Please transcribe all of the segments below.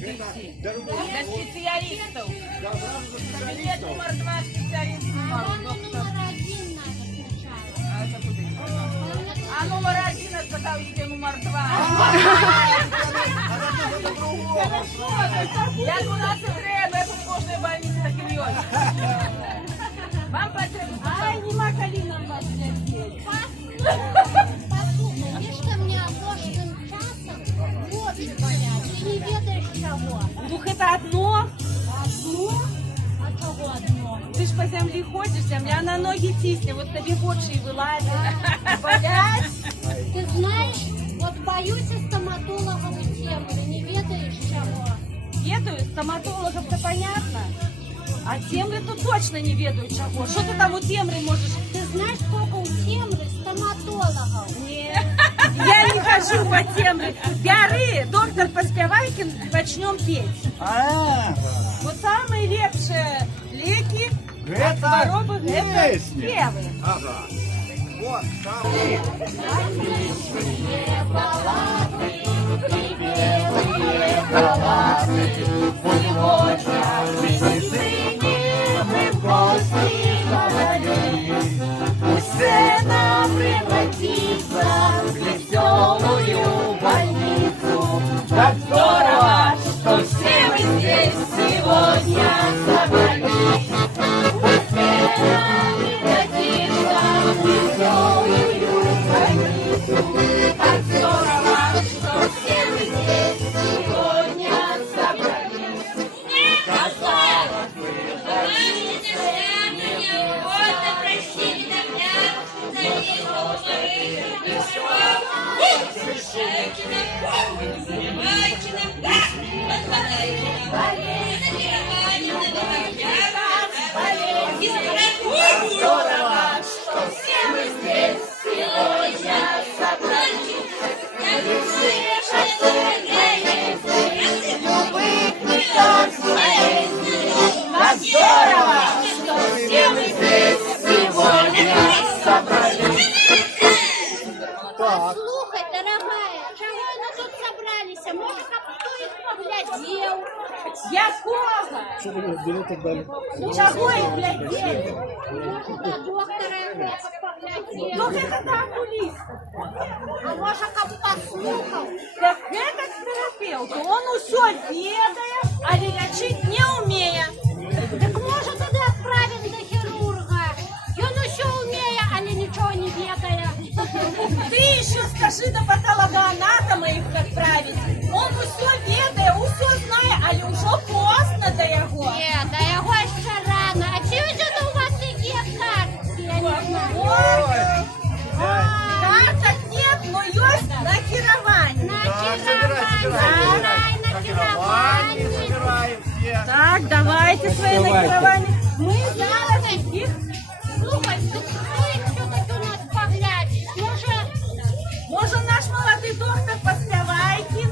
прийти. Для специалистов. Кабинет номер 2 специалист. А номер 1 сказал тебе номер 2. Як у нас і треба, як у кожної больниці, так і в його. Вам потрібно. Ай, нема коли нам вас глядеть. Послухай, видишь, что мне ложным часом очи болят, ты не ведаешь чего. Дух это одно. Одно? А чего одно? Ты ж по землі ходиш, земля на ноги тисне, вот тобі в очі і вилазить. Болять. Ты знаешь, вот боюсь и стоматолога у темы, не ведаешь чего. Ведаю, стоматологов-то понятно. А темри-то точно не ведаю чого. Що ти там у темри можеш? Ты знаешь, сколько у темры стоматологов? Ні, я не хожу по темри. Бяры, доктор Поспевайкин, начнем петь. Вот самые лепшие леки от хворобы — это песни. певы. Ага. Вот, самый. Сцена превратится в веселую больницу. Как здорово, что все мы здесь сегодня собрались. Сцена превратится в веселую больницу. Как здорово, что все мы здесь сегодня собрались. Как здорово, здорово, что все мы здесь сегодня собрались. Как здорово, что все мы здесь сегодня собрались. Слухай, дорогая, чего они тут собрались? А может, кто их поглядел? Якого? Чого їх глядели? Может, на доктора его поглядел? Ну это да, окулист. А может, как послухал? Так этот терапевт, он усё ведає, а лечить не умеє. Так может, тоді отправим до хирурга. Он все умеє, але нічого не ведає. Ты еще скажи до патологоанатома их отправить. Он усё ведає, усё знає, але уже поздно до його. Ні, до його ще рано. А чи ж у вас такі картки? Я не знаю. Карток нет, но есть накирование. Забирай. Забираем все. Так, давайте свои накирования. Мы зараз их... Слухай, ти все-таки у нас поглядиш. Може наш молодий доктор Поспевайкин?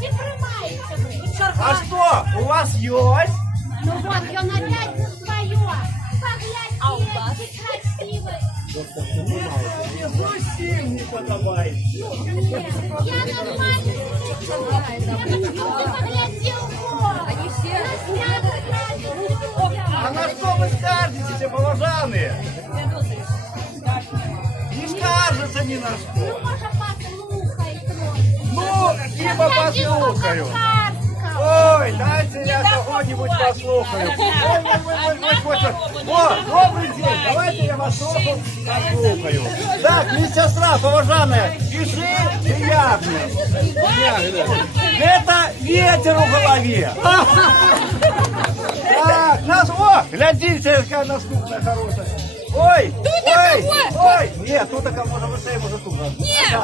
Ти приймаєшся ви. А что, у вас есть? Ну вот, он опять за свое. Поглядь, ты красивый. Совсем не подобает. Я нормально чувствую. Ты поглядел, вот. Они все. А на что вы скажете, поважанные? Не скажется ни на что. Може, послухай трохи. Ну, типа послухаю. Ой, дайте я кого-нибудь послухаю. Ой. О, добрый день, давайте я вас тоже послухаю. Так, медсестра, поважанная, пиши приятно. Это ветер в голове. Так, о, глядите, какая наступная хорошая. Ой, ой, нет, тут такая можно выше, может тут. Нет.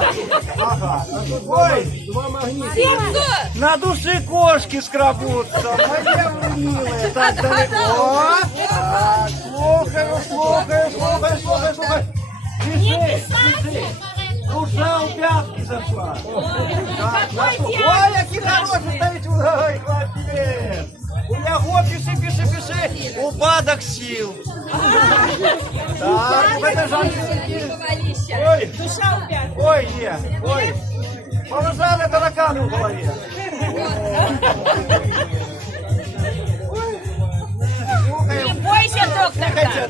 Ага, ой, два магнита. На душе кошки скрабутся, моя вы милая, так далеко. Так, слухаю. Пиши. Душа у пятки зашла. Ой, какие хорошие стоите, ой, молодец. У яго пиши, упадок сил. Так, в этой жанре. Ой, Душа у пятки. ой, ой. Повязали тараканы в голове. Не бойся, доктор. Дихайте.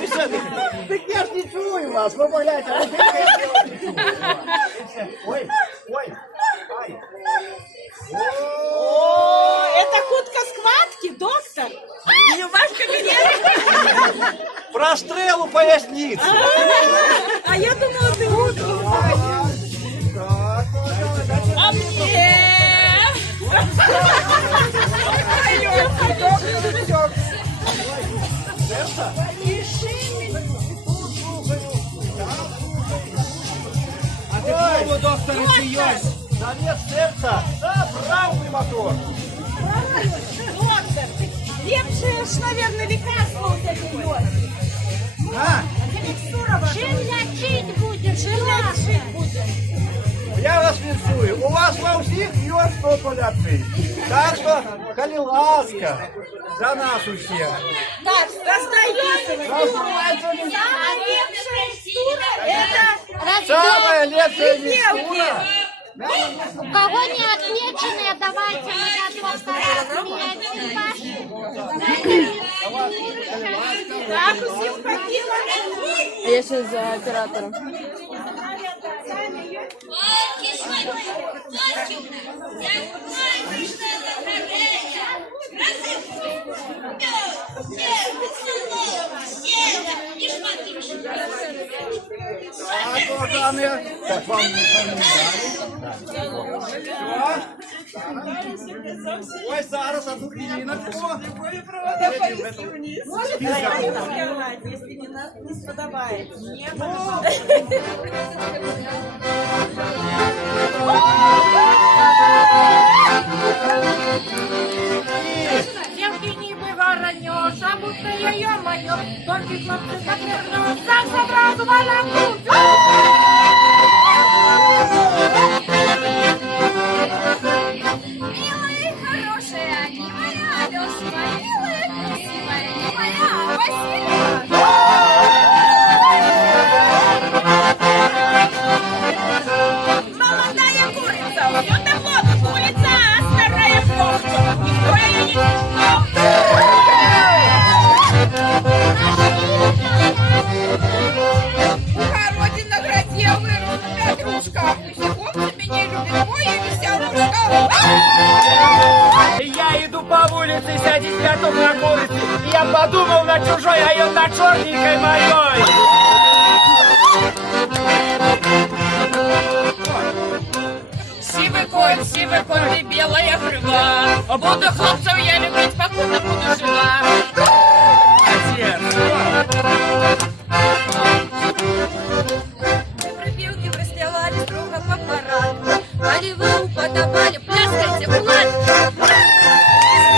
Ви що дихайте? Так я ж не чую вас, ви погляньте, ви дихаєте. Ой. Ай. О, это хутка схватки, доктор. И ваш кабинет. Прострел у поясницы. А я думала, ты утро. А мне? А ты кого, доктор, смеешь? Замес сердца, правый мотор. Доктор, лепшее ж, наверное, лекарство у тебя есть. А? Чем лечить будешь? Чем лечить будем? Я вас віншую. У вас во всіх є що поляцить. Так що, коли ласка, за нас усіх. Так, раздаем. Раздавайте Самая лепшая микстура – это Самая лепшая Переделки. микстура. У кого не отмеченные, давайте мы на 2 отметим ваши. так, усім хватило. Я сейчас за оператором. Так, Богдане. Так, вам не Ой, зараз одну хвилиночку. Если не сподобається. Девки не выворонешь, а будто ее моё. Только хлопцы так вернешь, так сразу валяку. Милые, хорошие, они моя Алёшка, милая, красивая, не моя, а Васильева. Молодая курица, уйдет на воду, курица, а старая плохо. Никто ее не Городина грозе выросла петрушка. Все хлопцы меня любят, ой, я веселушка. Я иду по улице, сядет пяток на курице. Я подумал на чужой, а я на черненькой моей. Сивый конь и белая крыла. Буду хлопцев я любить, покуда буду жива. Припевки расстилали строго по параду. Али вы уподобали, пляскайте, Влад.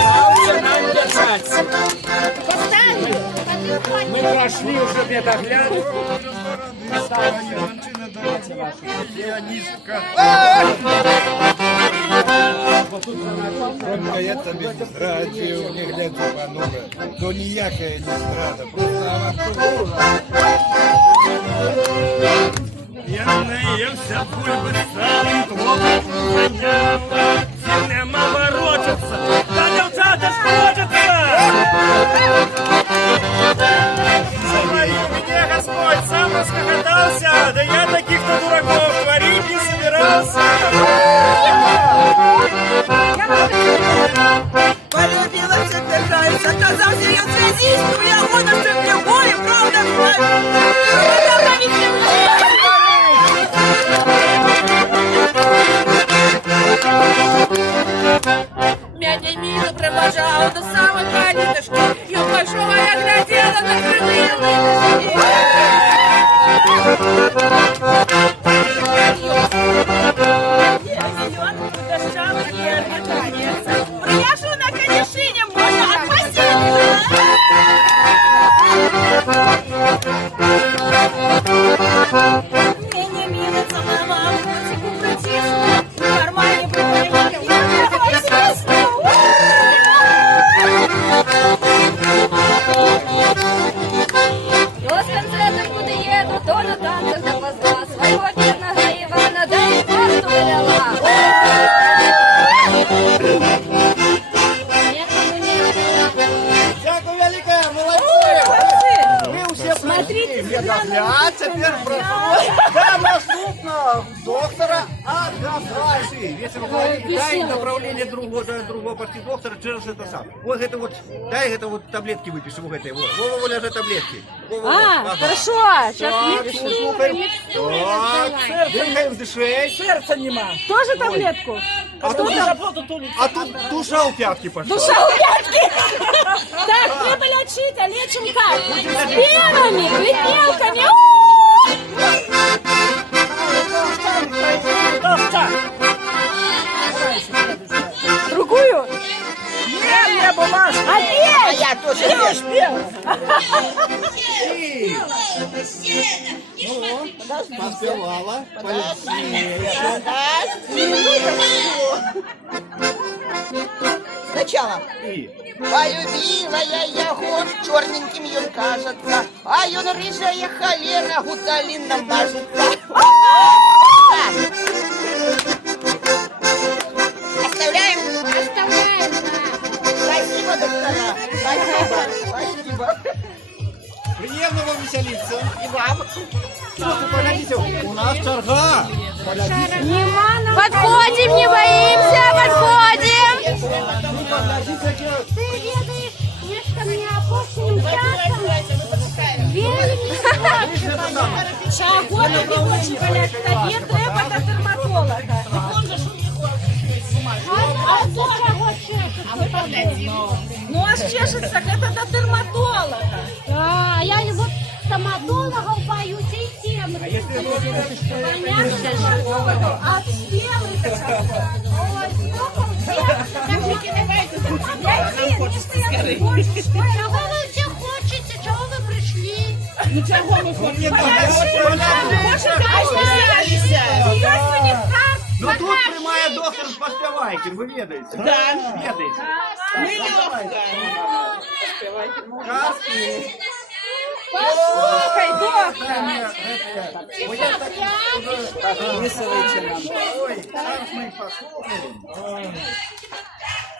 Стал нам держаться. Мы прошли уже медогляд. Только это радио, не глядя панове, то ніякая не страда, просто авантура. Я наелся бульбы с салом, плохо понятно. Сильным оборотится, да девчата сходятся. Завали меня, Господь, сам расхохотался. Да я таких-то дураков творить не собирался. Полюбила, содержаюсь, оказался я связистом, я года, что мне горе, правда, Меня мило провожал до самой калитушки. Я пошел, а я глядела на крылые лыточки. Прияжу на конюшине, можно отпаситься. Мне не мило целовал, котику братишку, в кармане прикрепил. То с концертом куда еду, то на танцах допоздна. Своего бедного Ивана, да Дякую велике, молодці! Ви усі смотрите, а тепер прошу. Да, наступно доктора Агапраши. Если вы говорите, дай направление другого партии доктора через это сам. Вот это вот, дай это вот таблетки выпиши, вот это вот. Во, лежат таблетки. Хорошо, сейчас Так, слухаем. Так, дыхаем, дышей. Сердца нема. тоже таблетку. А тут душа у пятки пошла. Душа у пятки! Так, треба лечить, а лечим как? С первыми, гляделками! Другую? Не бумажка. Опять! А я тоже не успел. Поспевала. Сначала. Полюбила я его, черненьким ён кажется, а ён рыжая холера, гуталина мажется. Оставляем? Оставляем, да. Спасибо, доктора. Спасибо. Приемно вам веселиться. И вам. Слушайте, погодите, у нас торга. Подходим, не боимся, подходим. Ты ведаешь, нечто мне опущенным часом. Вельми Чего тобі очі болять? Тобі треба до дерматолога. А то чого чешеться? Ну а чешеться, це до дерматолога. А я его стоматологов боюсь и тем. Понятно, дерматолога. А спелый ты какой? Ой, сколько Чого ви все хочете? Чого ви прийшли? Ну тут прямая доктор Поспевайкин, вы ведаете? Да. Ведаете? Послухай, доктор. Ой, зараз ми послухаємо.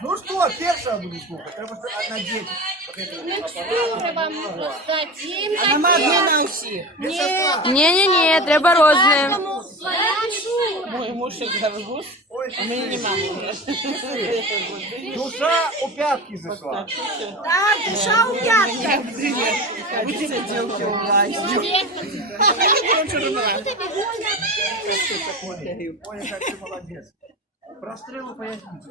Ну что, перша буду слухати. Треба надіти. Вам дадим. А нема одні на всіх. Не-не-не, треба розне. Мой муж як гарбуз, а ми не маємо. Душа у пятки зашла. Так, душа у п'ятки. Ой, как ты молодец. Прострелу поясницу.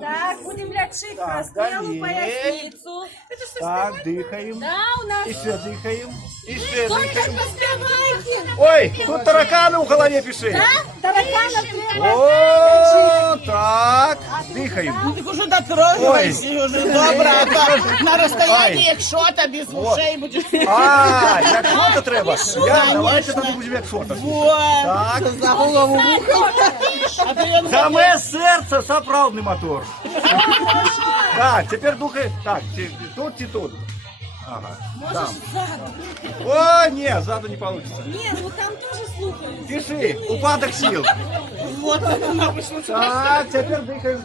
Так, будем лечить Так, прострелу далее. поясницу. Так, дыхаем. Да, у нас Еще дыхаем. Еще доктор дыхаем. Поспевайкин. Ой, тут тараканы у голове пиши. Тараканов треба. О, так, дыхаем. Так уже дотрогивайся, уже добре, а то на розстоянні, якщо то без ушей будеш. А, як що-то треба. Давайте тоді будемо як що-то. Так. За голову вухом. А то я Саме серце справжній мотор. Так, тепер духай. Так, тут і тут. Ага. Там. О, ні, ззаду не получится. Ні, ну там тоже слухають. Пиши, упадок сил. вот она вышла. Так, тепер дихаємо.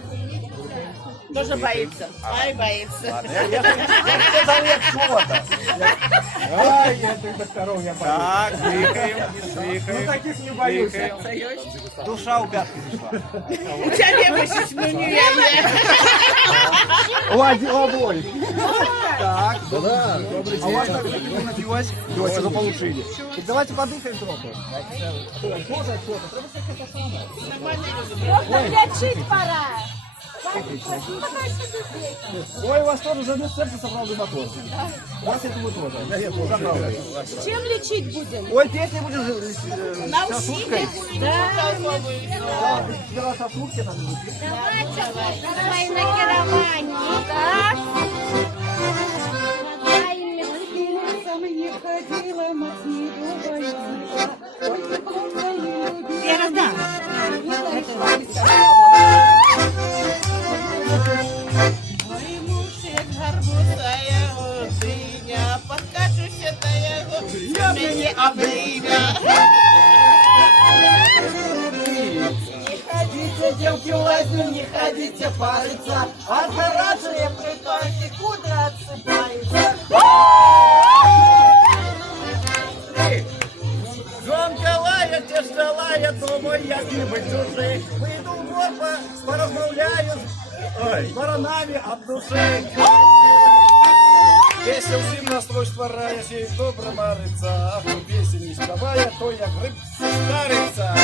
Тоже боится. Ай, боится. Я сказав, як що-то. Ай, я тут докторов, я боюсь. Так, дихаємо, дихаємо. Ну таких не боюся. Душа у пятки зашла. У тебя бегать, ну не я. У обоих. Так, да, добрый день. А у вас так напилась? Давайте за полушили. Так давайте подыхаем трохи. Доктор, лечить пора. Ой, у вас тоже задний сердце собрал мотор. У вас это вот тоже. Я тоже забрал. Чем лечить будем? Ой, песня будешь сосудкой. Да. Сперва сосудки там будут. Давай на керовании. Так. Мой муж як гарбуза, його диня, подкажуся до його, я мені обріня. Не ходи Лучше, девки, в лазню не ходите париться, а горячие притонки кудра отсыпаются. Жонка лает, тяжко лает, думаю, як-нибудь чужих. Выйду в двор, поразмовляю с баранами от души. Песня всім настрой стварає, ще й добре мариться, а хто пісень не співає, то як гриб стариться.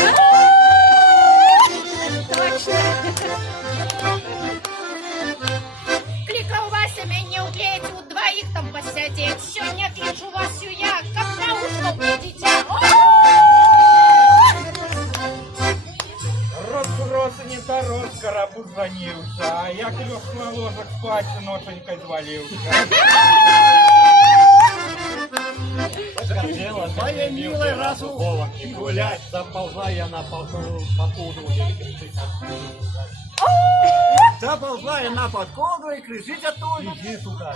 Кликал Вася меня углеть, у двоих там посидеть. Сегодня кличу Васю я, как на ушко будете. Родку не дорос, карабу звонился, а я клюш на ложек спать ноченькой звалился. Моя милая, раз у... Гулять, заползла я на покуду. Заползла я на подколду и кричить оттуда. Иди сюда.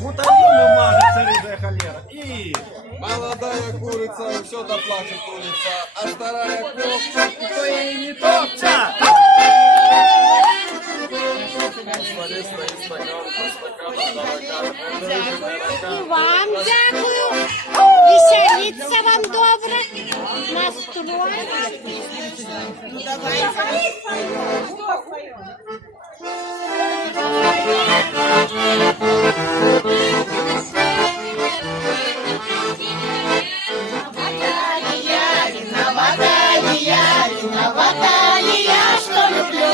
Муталину мажется рыжая холера. И... Молодая курица все доплачет курица, а старая копча, Кто ей не топча! И вам дякую. Веселиться вам добре. Настрой. Виновата ли я, что люблю?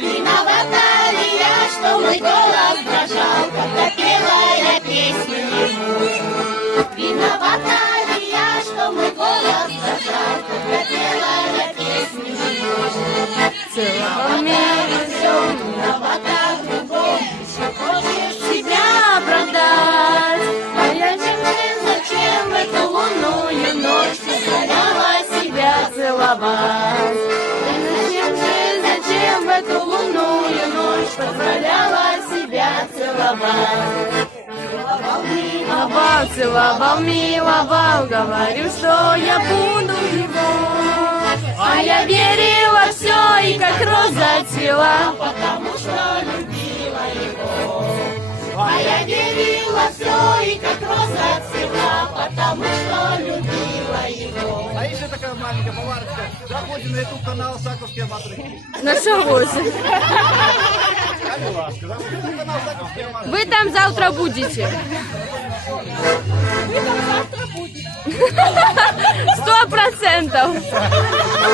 Виновата ли я, что мой голос дрожал, когда пела я песню ему? Виновата ли я, что мой голос дрожал, когда пела я песню ему? Целовал меня все, Виновата в другом, еще хочешь себя оправдать. А я зачем в эту лунную ночь позволяла себя целовать? Зачем в эту лунную ночь позволяла себя целовать? Целовал, миловал, говорю, что я буду его. А я верила в все и как роза цвела, потому что любила его. А я верила в все и как роза цвела, потому что любила его. А еще такая маленькая поварочка. Заходим на YouTube канал Саковские аматоры. на шагосе. Заходим на канал Саковские аматоры. Вы там завтра будете. 100%.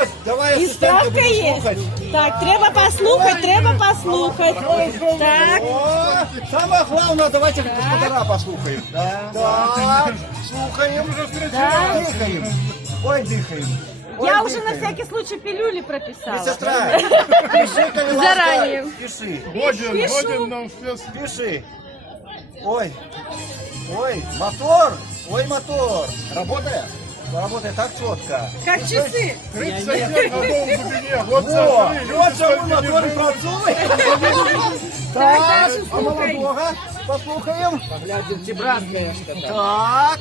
Ось, давай І асистентка справка буде є. слухати. Так, треба послухати. Так. О, самое главное, давайте господара послухаем. Так, слухаем. Дыхаем. Ой, дыхаем. Ой, Я уже на дыхаем. всякий случай пилюли прописала. Медсестра, пиши, коли ласка. Заранее. Пиши, Годен нам все пиши. Ой, ой, мотор. Ой, мотор. Работает? Работает так четко. Как часы. 37 годов в глубине. Вот О, смотри, вот чому мотор і працює. Так, а молодого послухаємо. Так,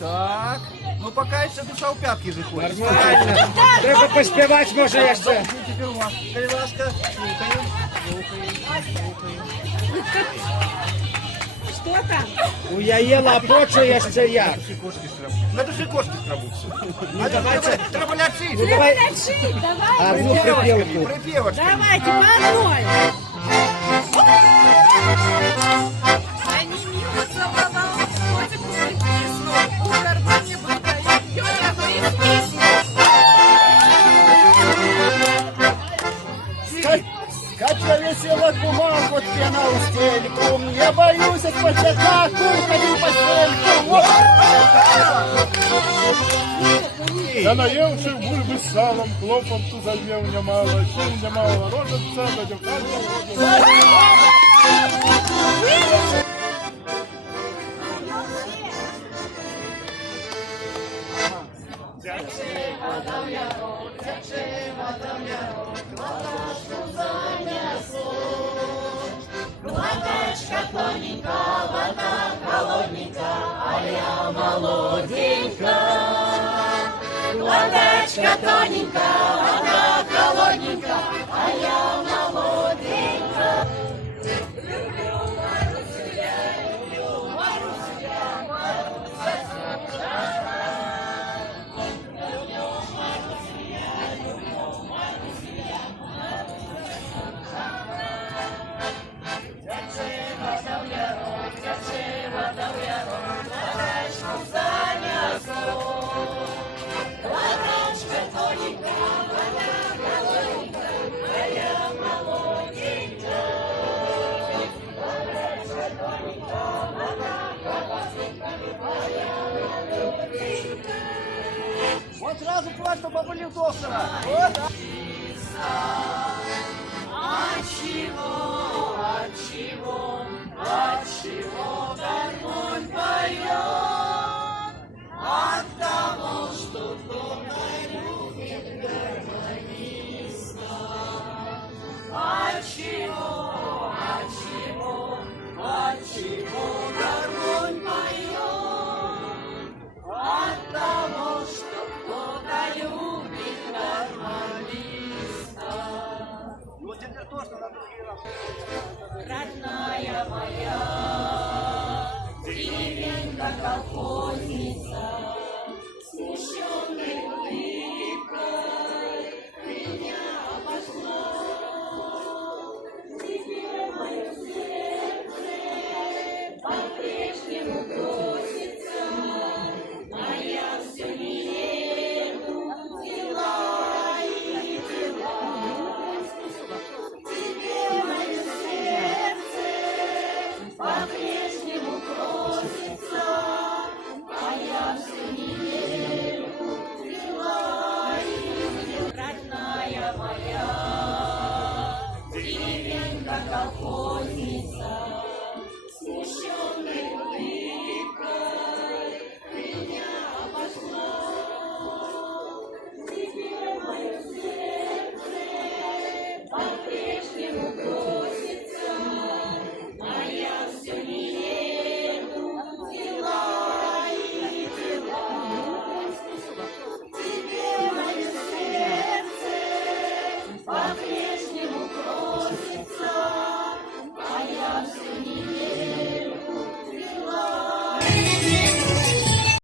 так. Ну поки ще душа у п'ятки заходить. Нормально. Треба поспівати, може, я ще. Тепер у вас. Коли ласка, слухаємо. Что там? У яє лапоче, я ще як. На душі кошки скрабуться. А давайте, треба лячити. Ну, давай. Лечи, давай. А ну припівку. Припівочки. Давайте, по одной. Они мило целовал, котик уже кисло, у кармане выдает, Юля говорит песню. Кача весела кума, хоть пена у стельку. Я боюсь от початка, ходил по стельку. Я наевши бульбы с салом, хлопом ту зальмев немало, сил немало, рожица, да девчата. Лодочка тоненька, вода холодненька, а я молоденька. Лодочка тоненька, вода холодненька, а я молоденька. Вот сразу плачь, что поболел доктора. Вот. Отчего гармонь поет? От того, что кто-то любит гармониста. Отчего гармонь поет? От того, что кто-то любит гармониста. Вот теперь то, что на другие раз. Родная моя, деревенька колхозница, смущенной улыбкой меня обошла. Теперь мое сердце по-прежнему просится, а я все не еду, дела и дела. Теперь мое сердце по-прежнему просится, а я все не еду.